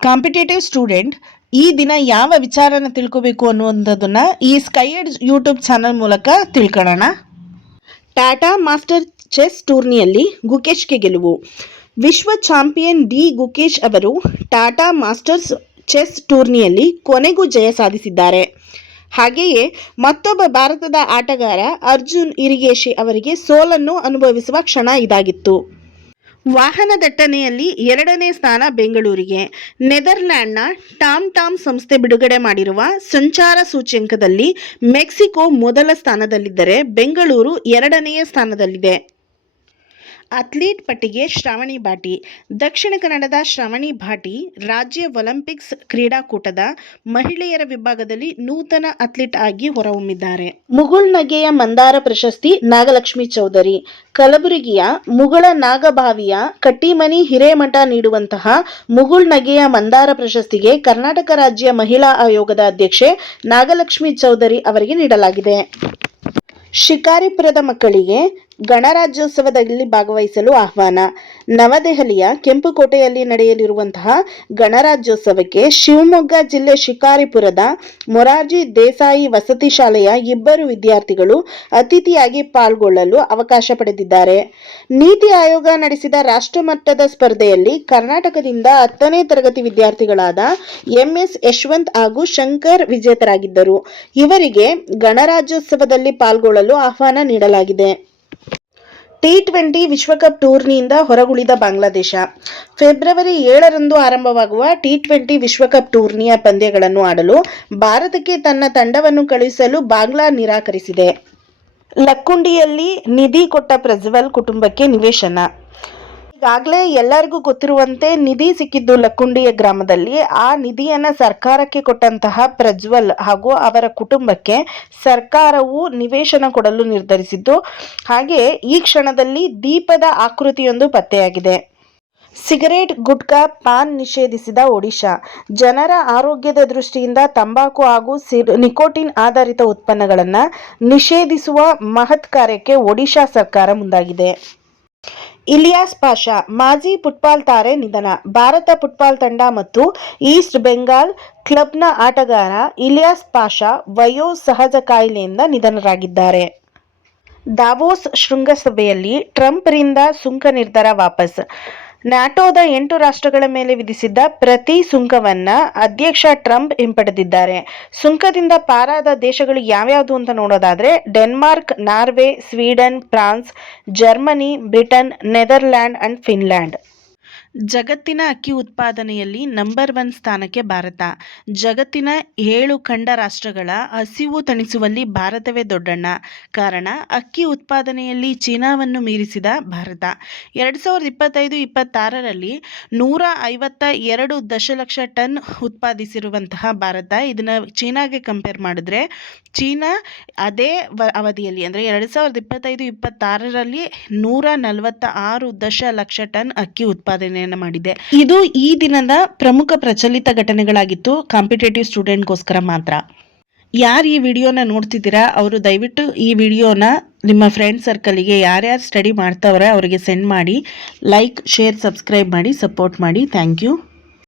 Competitive student ಈ ದಿನ ಯಾವ ವಿಚಾರನ ತಿಳ್ಕೋಬೇಕು ಅನ್ನುವಂಥದ್ದನ್ನ ಈ ಸ್ಕೈ ಎಡ್ಜ್ ಯೂಟ್ಯೂಬ್ ಚಾನಲ್ ಮೂಲಕ ತಿಳ್ಕೊಳ್ಳೋಣ. ಟಾಟಾ ಮಾಸ್ಟರ್ ಚೆಸ್ ಟೂರ್ನಿಯಲ್ಲಿ ಗುಕೇಶ್ಗೆ ಗೆಲುವು. ವಿಶ್ವ ಚಾಂಪಿಯನ್ ಡಿ ಗುಕೇಶ್ ಅವರು ಟಾಟಾ ಮಾಸ್ಟರ್ಸ್ ಚೆಸ್ ಟೂರ್ನಿಯಲ್ಲಿ ಕೊನೆಗೂ ಜಯ ಸಾಧಿಸಿದ್ದಾರೆ. ಹಾಗೆಯೇ ಮತ್ತೊಬ್ಬ ಭಾರತದ ಆಟಗಾರ ಅರ್ಜುನ್ ಇರಿಗೇಶಿ ಅವರಿಗೆ ಸೋಲನ್ನು ಅನುಭವಿಸುವ ಕ್ಷಣ ಇದಾಗಿತ್ತು. ವಾಹನ ದಟ್ಟಣೆಯಲ್ಲಿ 2ನೇ ಸ್ಥಾನ ಬೆಂಗಳೂರಿಗೆ. ನೆದರ್ಲ್ಯಾಂಡ್ನ ಟಾಮ್ ಸಂಸ್ಥೆ ಬಿಡುಗಡೆ ಮಾಡಿರುವ ಸಂಚಾರ ಸೂಚ್ಯಂಕದಲ್ಲಿ ಮೆಕ್ಸಿಕೋ ಮೊದಲ ಸ್ಥಾನದಲ್ಲಿದ್ದರೆ ಬೆಂಗಳೂರು 2ನೇ ಸ್ಥಾನದಲ್ಲಿದೆ. ಅಥ್ಲೀಟ್ ಪಟ್ಟಿಗೆ ಶ್ರಾವಣಿ ಭಾಟಿ. ದಕ್ಷಿಣ ಕನ್ನಡದ ಶ್ರಾವಣಿ ಭಾಟಿ ರಾಜ್ಯ ಒಲಿಂಪಿಕ್ಸ್ ಕ್ರೀಡಾಕೂಟದ ಮಹಿಳೆಯರ ವಿಭಾಗದಲ್ಲಿ ನೂತನ ಅಥ್ಲೀಟ್ ಆಗಿ ಹೊರಹೊಮ್ಮಿದ್ದಾರೆ. ಮುಗುಳ್ನಗೆಯ ಮಂದಾರ ಪ್ರಶಸ್ತಿ ನಾಗಲಕ್ಷ್ಮಿ ಚೌಧರಿ. ಕಲಬುರಗಿಯ ಮುಗಳ ನಾಗಭಾವಿಯ ಕಟ್ಟಿಮನಿ ಹಿರೇಮಠ ನೀಡುವಂತಹ ಮುಗುಳ್ನಗೆಯ ಮಂದಾರ ಪ್ರಶಸ್ತಿಗೆ ಕರ್ನಾಟಕ ರಾಜ್ಯ ಮಹಿಳಾ ಆಯೋಗದ ಅಧ್ಯಕ್ಷೆ ನಾಗಲಕ್ಷ್ಮಿ ಚೌಧರಿ ಅವರಿಗೆ ನೀಡಲಾಗಿದೆ. ಶಿಕಾರಿಪುರದ ಮಕ್ಕಳಿಗೆ ಗಣರಾಜ್ಯೋತ್ಸವದಲ್ಲಿ ಭಾಗವಹಿಸಲು ಆಹ್ವಾನ. ನವದೆಹಲಿಯ ಕೆಂಪುಕೋಟೆಯಲ್ಲಿ ನಡೆಯಲಿರುವಂತಹ ಗಣರಾಜ್ಯೋತ್ಸವಕ್ಕೆ ಶಿವಮೊಗ್ಗ ಜಿಲ್ಲೆ ಶಿಕಾರಿಪುರದ ಮೊರಾರ್ಜಿ ದೇಸಾಯಿ ವಸತಿ ಶಾಲೆಯ 2 ವಿದ್ಯಾರ್ಥಿಗಳು ಅತಿಥಿಯಾಗಿ ಪಾಲ್ಗೊಳ್ಳಲು ಅವಕಾಶ ಪಡೆದಿದ್ದಾರೆ. ನೀತಿ ಆಯೋಗ ನಡೆಸಿದ ರಾಷ್ಟ್ರಮಟ್ಟದ ಸ್ಪರ್ಧೆಯಲ್ಲಿ ಕರ್ನಾಟಕದಿಂದ 10ನೇ ತರಗತಿ ವಿದ್ಯಾರ್ಥಿಗಳಾದ MS ಯಶವಂತ್ ಹಾಗೂ ಶಂಕರ್ ವಿಜೇತರಾಗಿದ್ದರು. ಇವರಿಗೆ ಗಣರಾಜ್ಯೋತ್ಸವದಲ್ಲಿ ಪಾಲ್ಗೊಳ್ಳಲು ಆಹ್ವಾನ ನೀಡಲಾಗಿದೆ. T20 ವಿಶ್ವಕಪ್ ಟೂರ್ನಿಯಿಂದ ಹೊರಗುಳಿದ ಬಾಂಗ್ಲಾದೇಶ. ಫೆಬ್ರವರಿ 7ರಂದು ಆರಂಭವಾಗುವ T20 ವಿಶ್ವಕಪ್ ಟೂರ್ನಿಯ ಪಂದ್ಯಗಳನ್ನು ಆಡಲು ಭಾರತಕ್ಕೆ ತನ್ನ ತಂಡವನ್ನು ಕಳುಹಿಸಲು ಬಾಂಗ್ಲಾ ನಿರಾಕರಿಸಿದೆ. ಲಕ್ಕುಂಡಿಯಲ್ಲಿ ನಿಧಿ ಕೊಟ್ಟ ಪ್ರಜ್ವಲ್ ಕುಟುಂಬಕ್ಕೆ ನಿವೇಶನ. ಈಗಾಗಲೇ ಎಲ್ಲರಿಗೂ ಗೊತ್ತಿರುವಂತೆ ನಿಧಿ ಸಿಕ್ಕಿದ್ದು ಲಕ್ಕುಂಡಿಯ ಗ್ರಾಮದಲ್ಲಿ. ಆ ನಿಧಿಯನ್ನು ಸರ್ಕಾರಕ್ಕೆ ಕೊಟ್ಟಂತಹ ಪ್ರಜ್ವಲ್ ಹಾಗೂ ಅವರ ಕುಟುಂಬಕ್ಕೆ ಸರ್ಕಾರವು ನಿವೇಶನ ಕೊಡಲು ನಿರ್ಧರಿಸಿದ್ದು. ಹಾಗೆ ಈ ಕ್ಷಣದಲ್ಲಿ ದೀಪದ ಆಕೃತಿಯೊಂದು ಪತ್ತೆಯಾಗಿದೆ. ಸಿಗರೇಟ್, ಗುಟ್ಕಾ, ಪಾನ್ ನಿಷೇಧಿಸಿದ ಒಡಿಶಾ. ಜನರ ಆರೋಗ್ಯದ ದೃಷ್ಟಿಯಿಂದ ತಂಬಾಕು ಹಾಗೂ ನಿಕೋಟಿನ್ ಆಧಾರಿತ ಉತ್ಪನ್ನಗಳನ್ನು ನಿಷೇಧಿಸುವ ಮಹತ್ ಕಾರ್ಯಕ್ಕೆ ಒಡಿಶಾ ಸರ್ಕಾರ ಮುಂದಾಗಿದೆ. ಇಲಿಯಾಸ್ ಪಾಷಾ ಮಾಜಿ ಫುಟ್ಬಾಲ್ ತಾರೆ ನಿಧನ. ಭಾರತ ಫುಟ್ಬಾಲ್ ತಂಡ ಮತ್ತು ಈಸ್ಟ್ ಬೆಂಗಾಲ್ ಕ್ಲಬ್ನ ಆಟಗಾರ ಇಲಿಯಾಸ್ ಪಾಷಾ ವಯೋಸಹಜ ಕಾಯಿಲೆಯಿಂದ ನಿಧನರಾಗಿದ್ದಾರೆ. ದಾವೋಸ್ ಶೃಂಗಸಭೆಯಲ್ಲಿ ಟ್ರಂಪ್ರಿಂದ ಸುಂಕ ನಿರ್ಧಾರ ವಾಪಸ್. ನ್ಯಾಟೋದ 8 ರಾಷ್ಟ್ರಗಳ ಮೇಲೆ ವಿಧಿಸಿದ್ದ ಪ್ರತಿ ಸುಂಕವನ್ನ ಅಧ್ಯಕ್ಷ ಟ್ರಂಪ್ ಹಿಂಪಡೆದಿದ್ದಾರೆ. ಸುಂಕದಿಂದ ಪಾರಾದ ದೇಶಗಳು ಯಾವ್ಯಾವುದು ಅಂತ ನೋಡೋದಾದ್ರೆ Denmark, Norway, Sweden, France, Germany, Britain, Netherland and Finland. ಜಗತ್ತಿನ ಅಕ್ಕಿ ಉತ್ಪಾದನೆಯಲ್ಲಿ ನಂಬರ್ 1 ಸ್ಥಾನಕ್ಕೆ ಭಾರತ. ಜಗತ್ತಿನ 7 ಖಂಡ ರಾಷ್ಟ್ರಗಳ ಹಸಿವು ತಣಿಸುವಲ್ಲಿ ಭಾರತವೇ ದೊಡ್ಡಣ್ಣ. ಕಾರಣ ಅಕ್ಕಿ ಉತ್ಪಾದನೆಯಲ್ಲಿ ಚೀನಾವನ್ನು ಮೀರಿಸಿದ ಭಾರತ. 2025-26ರಲ್ಲಿ 152 ದಶಲಕ್ಷ ಟನ್ ಉತ್ಪಾದಿಸಿರುವಂತಹ ಭಾರತ ಇದನ್ನು ಚೀನಾಗೆ ಕಂಪೇರ್ ಮಾಡಿದ್ರೆ ಚೀನಾ ಅದೇ ಅವಧಿಯಲ್ಲಿ ಅಂದರೆ 2025-26ರಲ್ಲಿ 146 ದಶಲಕ್ಷ ಟನ್ ಅಕ್ಕಿ ಉತ್ಪಾದನೆ ಮಾಡಿದೆ. ಇದು ಈ ದಿನದ ಪ್ರಮುಖ ಪ್ರಚಲಿತ ಘಟನೆಗಳಾಗಿತ್ತು ಕಾಂಪಿಟೇಟಿವ್ ಸ್ಟೂಡೆಂಟ್ಗೋಸ್ಕರ ಮಾತ್ರ. ಯಾರು ಈ ವಿಡಿಯೋನ ನೋಡ್ತಿದ್ದೀರಾ ಅವರು ದಯವಿಟ್ಟು ಈ ವಿಡಿಯೋನ ನಿಮ್ಮ ಫ್ರೆಂಡ್ ಸರ್ಕಲ್ಗೆ ಯಾರ್ಯಾರು ಸ್ಟಡಿ ಮಾಡ್ತಾವ್ರೆ ಅವರಿಗೆ ಸೆಂಡ್ ಮಾಡಿ. ಲೈಕ್, ಶೇರ್, ಸಬ್ಸ್ಕ್ರೈಬ್ ಮಾಡಿ, ಸಪೋರ್ಟ್ ಮಾಡಿ. Thank you.